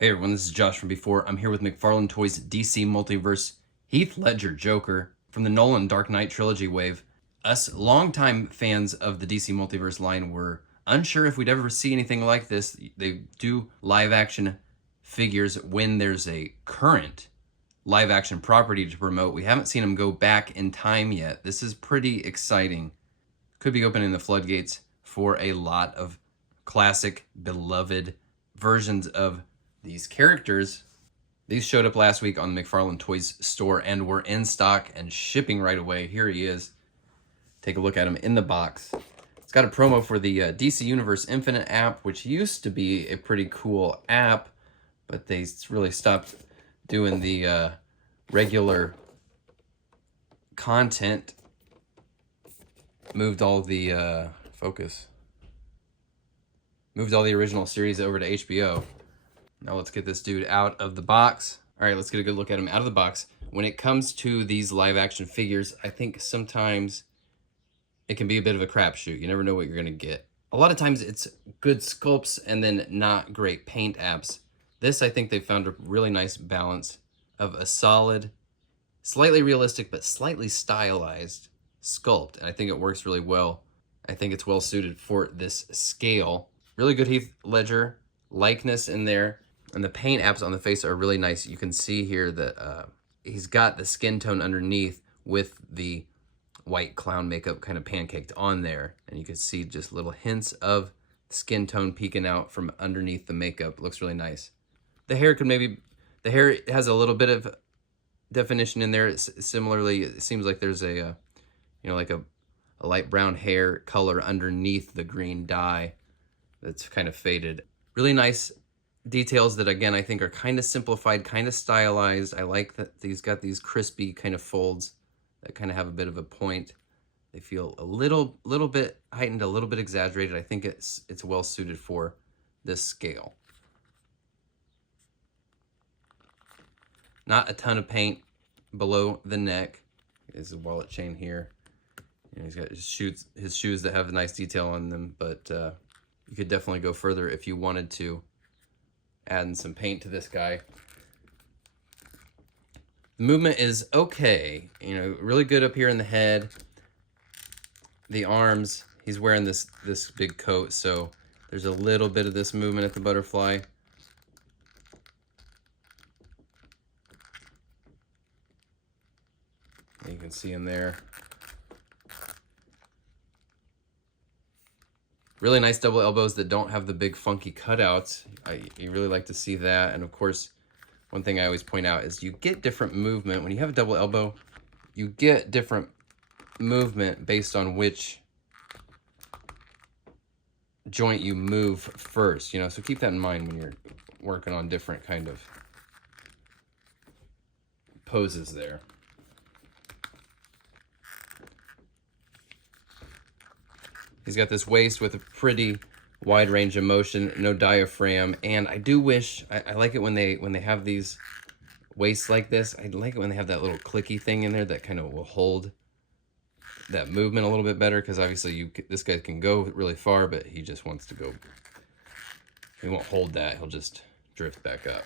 Hey everyone, this is Josh from Before. I'm here with McFarlane Toys DC Multiverse Heath Ledger Joker from the Nolan Dark Knight Trilogy wave. Us longtime fans of the DC Multiverse line were unsure if we'd ever see anything like this. They do live action figures when there's a current live action property to promote. We haven't seen them go back in time yet. This is pretty exciting. Could be opening the floodgates for a lot of classic, beloved versions of these characters. These showed up last week on the McFarlane Toys store and were in stock and shipping right away. Here he is. Take a look at him in the box. It's got a promo for the DC Universe Infinite app, which used to be a pretty cool app, but they really stopped doing the regular content. Moved all the moved all the original series over to HBO. Now let's get this dude out of the box. All right, let's get a good look at him out of the box. When it comes to these live action figures, I think sometimes it can be a bit of a crapshoot. You never know what you're gonna get. A lot of times it's good sculpts and then not great paint apps. This, I think they found a really nice balance of a solid, slightly realistic, but slightly stylized sculpt. And I think it works really well. I think it's well suited for this scale. Really good Heath Ledger likeness in there. And the paint apps on the face are really nice. You can see here that he's got the skin tone underneath with the white clown makeup kind of pancaked on there. And you can see just little hints of skin tone peeking out from underneath the makeup. It looks really nice. The hair the hair has a little bit of definition in there. Similarly, it seems like there's a, like a light brown hair color underneath the green dye that's kind of faded. Really nice details that, again, I think are kind of simplified, kind of stylized. I like that he's got these crispy kind of folds that kind of have a bit of a point. They feel a little bit heightened, a little bit exaggerated. I think it's well suited for this scale. Not a ton of paint below the neck. There's a wallet chain here. He's got his shoes that have a nice detail on them, but you could definitely go further if you wanted to, adding some paint to this guy. The movement is okay, really good up here in the head. The arms, he's wearing this big coat, so there's a little bit of this movement at the butterfly. You can see him there. Really nice double elbows that don't have the big funky cutouts. You really like to see that. And of course, one thing I always point out is you get different movement. When you have a double elbow, you get different movement based on which joint you move first, so keep that in mind when you're working on different kind of poses there. He's got this waist with a pretty wide range of motion, no diaphragm, and I do wish, I like it when they have these waists like this. I like it when they have that little clicky thing in there that kind of will hold that movement a little bit better, because obviously this guy can go really far, but he just wants to go. He won't hold that. He'll just drift back up.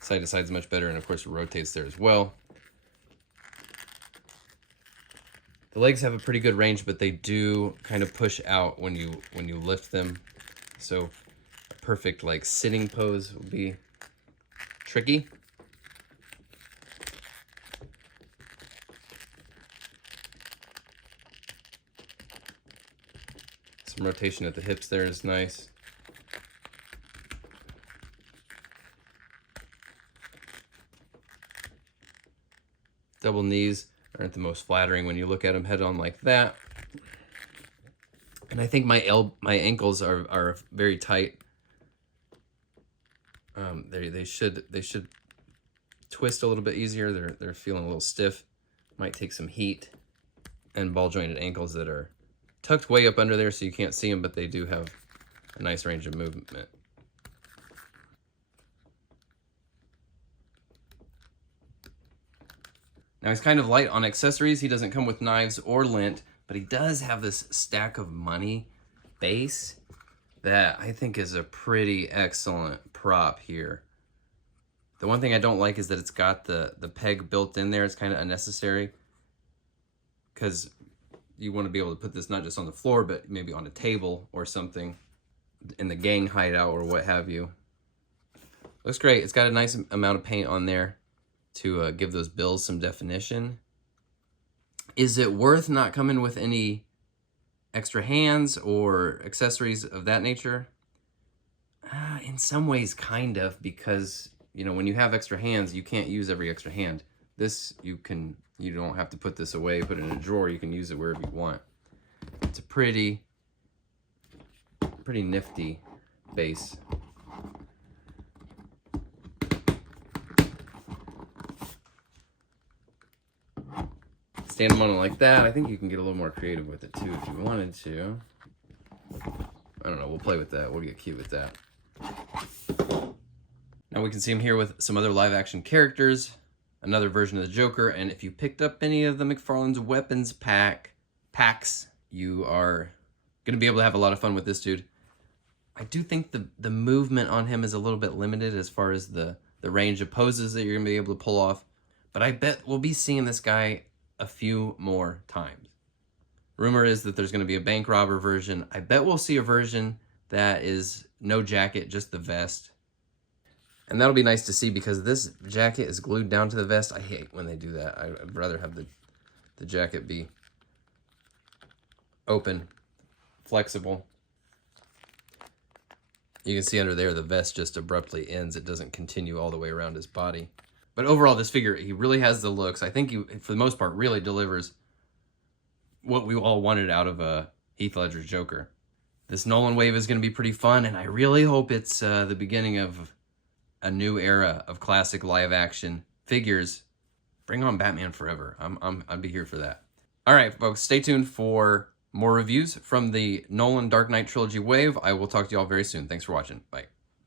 Side to side is much better, and of course it rotates there as well. The legs have a pretty good range, but they do kind of push out when you lift them. So a perfect sitting pose would be tricky. Some rotation at the hips there is nice. Double knees aren't the most flattering when you look at them head on like that. And I think my ankles are very tight. They should twist a little bit easier. They're feeling a little stiff. Might take some heat. And ball jointed ankles that are tucked way up under there so you can't see them, but they do have a nice range of movement. Now he's kind of light on accessories. He doesn't come with knives or lint, but he does have this stack of money base That I think is a pretty excellent prop here. The one thing I don't like is that it's got the peg built in there. It's kind of unnecessary, because you want to be able to put this not just on the floor, but maybe on a table or something in the gang hideout or what have you. Looks great. It's got a nice amount of paint on there to give those bills some definition. Is it worth not coming with any extra hands or accessories of that nature? In some ways, kind of, because, you know, when you have extra hands, you can't use every extra hand. This, you don't have to put this away, put it in a drawer. You can use it wherever you want. It's a pretty nifty base. Stand them on it like that. I think you can get a little more creative with it too if you wanted to. I don't know, we'll play with that. We'll get cute with that. Now we can see him here with some other live action characters, another version of the Joker, and if you picked up any of the McFarlane's weapons packs, you are gonna be able to have a lot of fun with this dude. I do think the movement on him is a little bit limited as far as the range of poses that you're gonna be able to pull off, but I bet we'll be seeing this guy a few more times. Rumor is that there's going to be a bank robber version. I bet we'll see a version that is no jacket, just the vest. And that'll be nice to see, because this jacket is glued down to the vest. I hate when they do that. I'd rather have the jacket be open, flexible. You can see under there the vest just abruptly ends. It doesn't continue all the way around his body. But overall, this figure, he really has the looks. I think he, for the most part, really delivers what we all wanted out of Heath Ledger's Joker. This Nolan wave is going to be pretty fun, and I really hope it's the beginning of a new era of classic live-action figures. Bring on Batman Forever. I'd be here for that. All right, folks, stay tuned for more reviews from the Nolan Dark Knight Trilogy wave. I will talk to you all very soon. Thanks for watching. Bye.